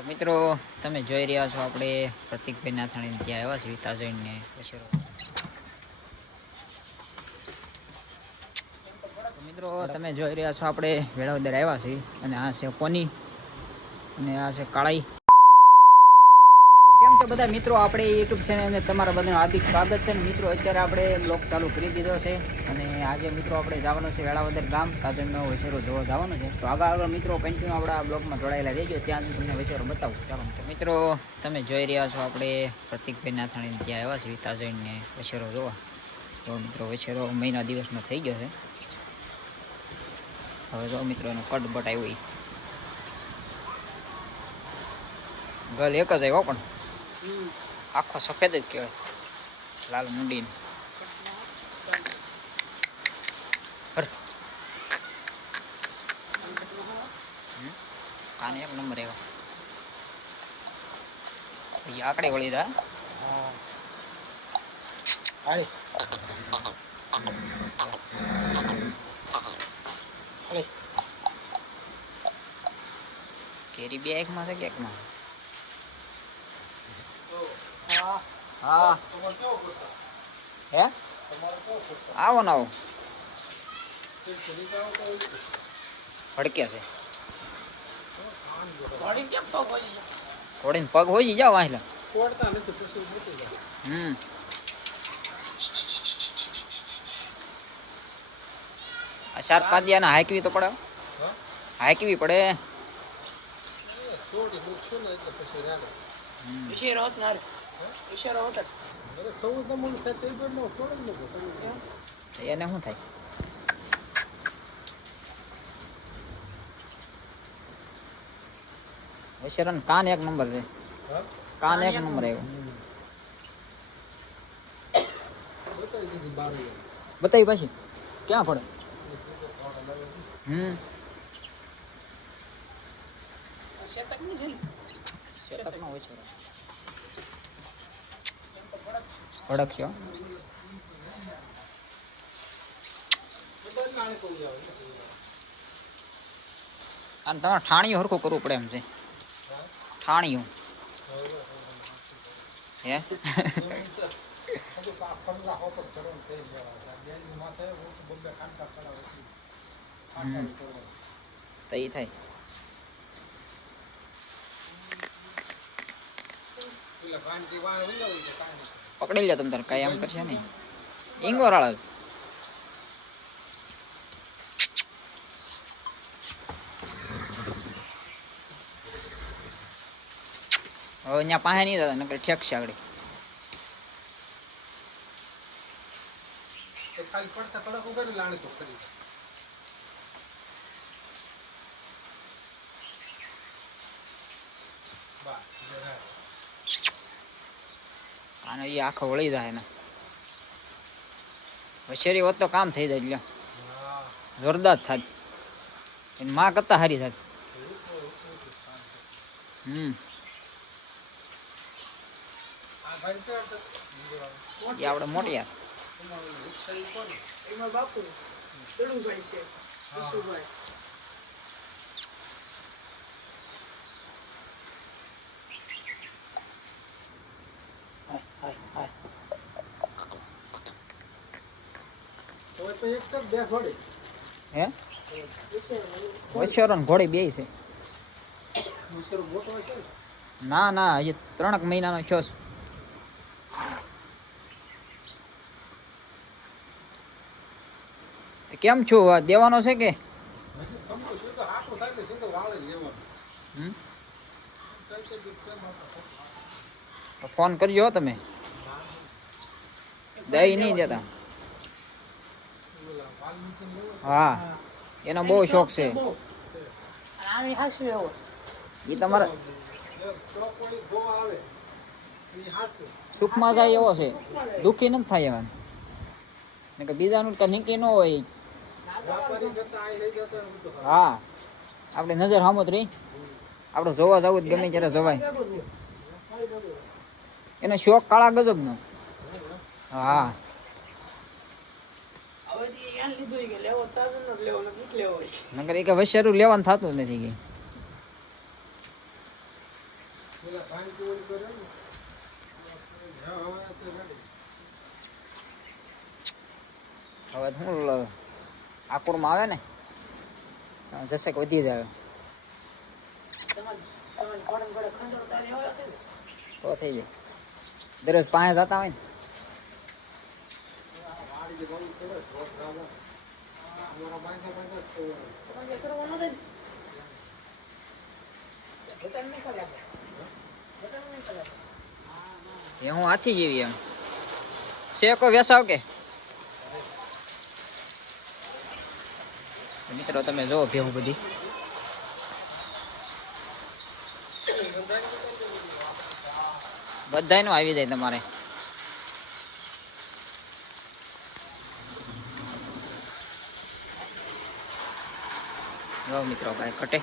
તો મિત્રો તમે જોઈ રહ્યા છો આપણે પ્રતિકભાઈ નાથાણી ત્યાં આવ્યા છીએ તાજઈને વછેરો. મિત્રો તમે જોઈ રહ્યા છો આપણે વેળાવદર આવ્યા છીએ અને આ છે કોની અને આ છે કાળાઈ. કેમ છો બધા મિત્રો, આપણે યુટ્યુબ ચેનલને તમારા બધાનું હાર્દિક સ્વાગત છે. મિત્રો અત્યારે આપણે બ્લોગ ચાલુ કરી દીધો છે અને આજે મિત્રો આપણે જવાનું છે વેળાવદર ગામ, તાજનનો વછેરો જોવા જવાનું છે. તો આગળ મિત્રો કન્ટિન્યુ આપણા બ્લોગમાં જોડાયેલા રહેજો, ત્યાં તમને વછેરો બતાવું. ચાલો તો મિત્રો તમે જોઈ રહ્યા છો આપણે પ્રતિકભાઈ નાથાણી ત્યાં આવ્યા છીએ તાજનને વછેરો જોવા. તો મિત્રો વછેરો મહિના દિવસનો થઈ ગયો છે. હવે જો મિત્રો એનો કટ બટ આવ્યો, ગલ એક જ આવ્યો પણ આખો સફેદ જ કહેવાય, લાલ મુંડી. કાને એક નંબર આવ્યો, આકડે વળી દા. કેરી બે એકમાં છે કે એકમાં? હા હે આવો ને આવો, ભડક્યા છે ઘોડીને પગ હોય જાઓ વાહેલા. આ 4-5 દિયાના હાંકવી તો પડે, હાંકવી પડે. એને શું થાય? વછેરાન કાન એક નંબર છે, કાન એક નંબર આવ્યો. બતાવી પાછી ક્યાં પડે? શેતકનો વછેરો ભડક છે. અને તમારે ઠાણિયું હરખું કરવું પડે એમ છે, ઠાણિયું હે. તો એ થાય. પકડી લે તમે તાર, કઈ એમ કરશે નહીં. ઈંગોરાળા હવે અહીંયા પાસે નહીં જતા, નકર ઠેક છે આગળ. આનો એ આખો વળી જાય ને. વછેરી હોત તો કામ થઈ જાય, લ્યો જોરદાર થાય. એની માં કરતા સારી થાય. એ આપણે મોટી યાર. હે વછેરો ને ઘોડી બે છે? ના ના, હજી 3 મહિનાનો છો. કેમ છું, દેવાનો છે કે ફોન કરજો તમે, દઈ નહીં દેતા. હા એનો બહુ શોખ છે. એ તમારે સુખમાં જાય એવો છે, દુઃખી નથી થાય એમાં. બીજાનું કઈ નીકળી ન હોય. હા આપણે નજર સામું જ રહી, આપણે જોવા જવું ગમે ત્યારે જવાય. એનો શોખ કાળા ગજબ નો. હા નકર એ કે વછેરું લેવાનું થતું નથી કે. હવે શું આકુરમાં આવે ને જશે કે વધી જાય તો થઈ જાય દરરોજ પાણી જતા હોય ને હું હાથી જેવી એમ છે કોઈ વેસાવ કે મિત્રો તમે જોવો ભેહું બધી બધાયનું આવી જાય તમારે જો મિત્રો કાંઈ ઘટે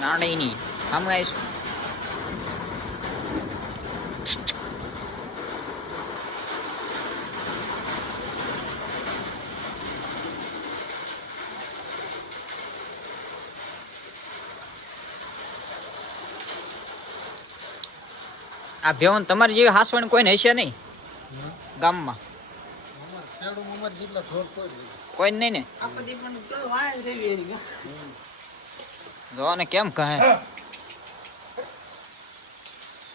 નાણી નહીં આમ આવીશું આ ભેવન તમારી જેવી હાસવણ કોઈને હશે નહીં ગામમાં કોઈ નહીં ને જો ને કેમ કહે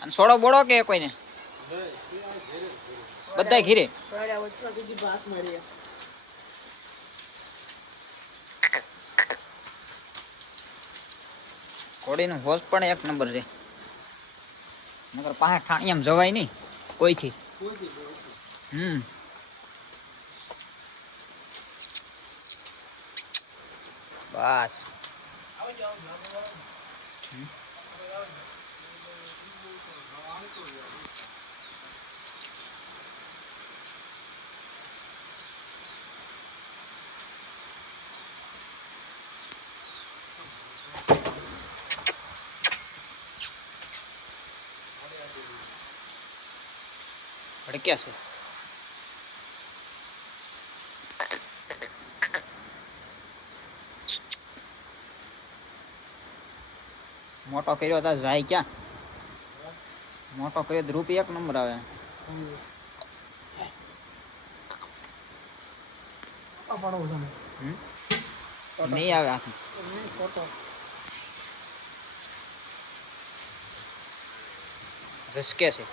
અને સોડો બોડો કે કોઈને બધા ઘીરે ઘોડીનું હોશ પણ એક નંબર છે નગર પાસે ઠાણી એમ જવાય નહીં કોઈથી બસ ભડક્યા છે મોટો કર્યો તો જાય ક્યાં મોટો કર્યો રૂપિયા એક નંબર આવે નહીં આવે હાથ ઝસકે છે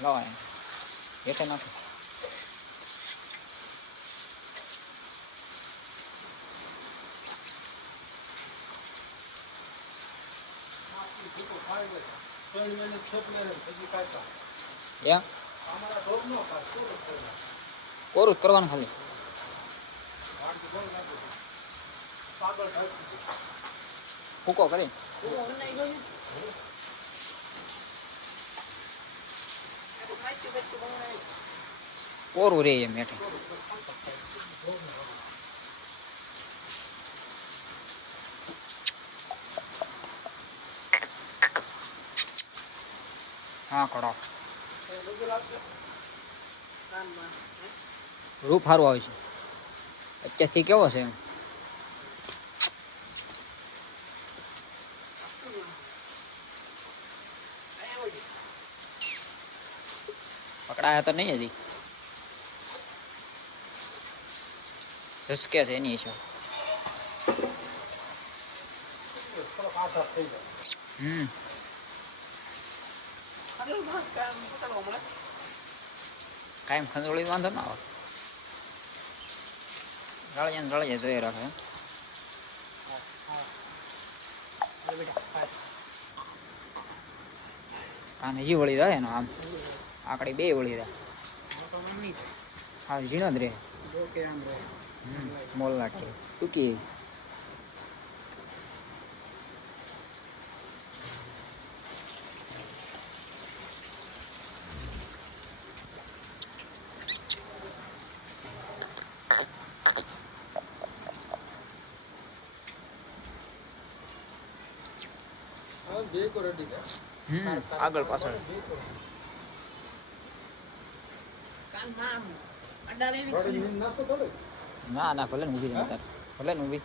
લાવ એટલે નાખો કોરું કરવાનું ખાલી ફૂકો કરી કોરું રે એમ એટલે હા કડો રૂપ સારું આવે છે અત્યારથી કેવો છે એમ પકડાયા તો નહીં હજી ઝસકે છે એની હિસાબ કાયમ ખંજોળી વાંધો ના આવે રળિયા જોઈ રાખે કાન હજી વળી જાય ને આમ આકડી બે વળી જાય હા ઝીણો જ રે મોલ નાખી ટૂંકી આગળ પાછળ ના ના ભલે ને ઊભી રહે તાર ભલે ને ઊભી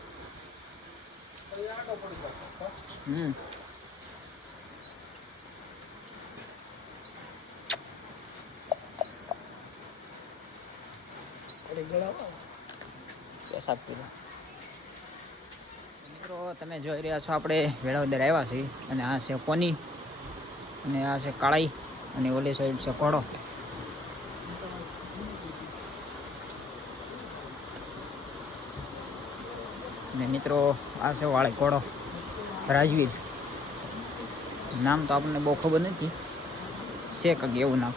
મિત્રો તમે જોઈ રહ્યા છો આપણે વેળાવદર આવ્યા છીએ અને આ છે પોની અને આ છે કાળાઈ અને ઓલી સાઈડ છે કોડો. અને મિત્રો આ છે વાળી કોડો રાજવીર. નામ તો આપણને બહુ ખબર નથી, છે કંઈક એવું નામ.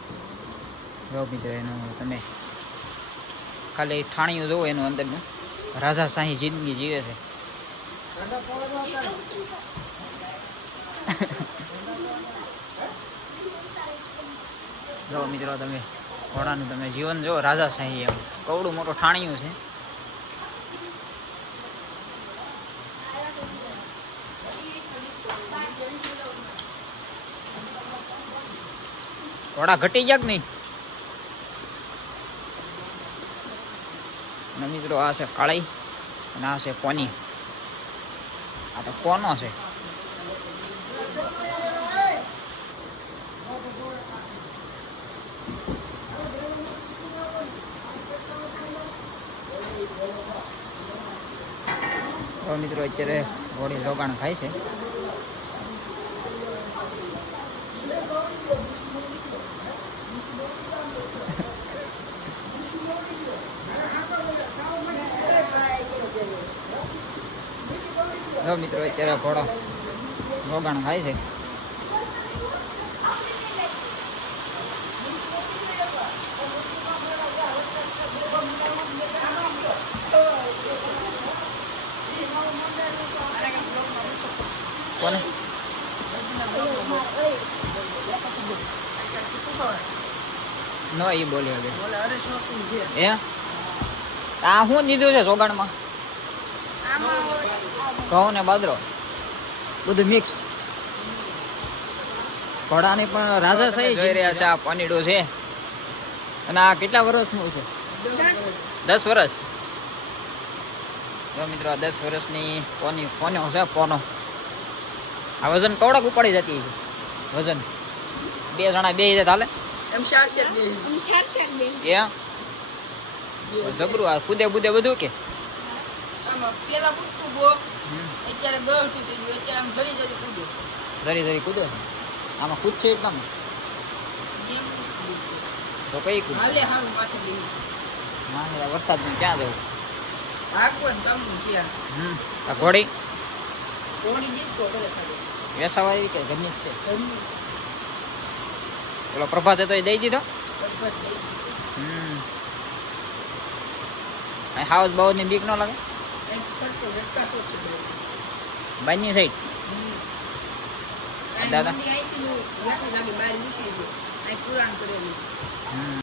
જો મિત્રો એનું તમે ખાલી ઠાણીયું જોવો એનું અંદરનું રાજાશાહી જિંદગી જીવે છે. જો મિત્રો તમે ઘોડાનું તમે જીવન જો રાજાશાહી એમ કવડું મોટું ઠાણીયું છે. ઘોડા ઘટી ગયા કે નહીં? અને મિત્રો આ છે કાળી અને આ છે પોની. આ તો કોનો છે. તો મિત્રો અત્યારે ઘોડી જોગાણ ખાય છે. જો મિત્રો અત્યારે ઘોડો રોગાણ ખાય છે. કોને નો ઈ બોલી હવે એ આ શું દીધું છે સોગાણમાં? ઘઉં ને બાદરો બધું મિક્સ. ઘોડાની પણ રાજાશાહી જોઈ રહ્યા છે. આ પનીડો છે અને આ કેટલા વર્ષનું છે? 10 વર્ષ. જો મિત્રો 10 વર્ષની પોનો છે. પોનો આ વજન કવડક ઉપાડી જતી છે. વજન 2 જણા બે હાલે એમ. 4 જબરું. આ કૂદે બુદે બધું કે પેલા પૂછતું બો અત્યારે ગળતું થઈ ગયું. અત્યારે આમ જરી જરી કૂદો. જરી જરી કૂદો. આમાં કૂદ છે એકદમ તો કઈ કૂદ હાલે હારું માથે બેહી માને વરસાદમાં ક્યાં જવું? ભાગવત તમનું છે. આ ઘોડી જીતતો કરે ખાલી વેસાવાળી કે ગમીશ છે? પેલો પ્રભાતે તો એ દઈ દીધો. હાઉસ બાઉસ ની બીક ન લાગે? બાજની સાઈડ દાદા પુરાણ કરેલું.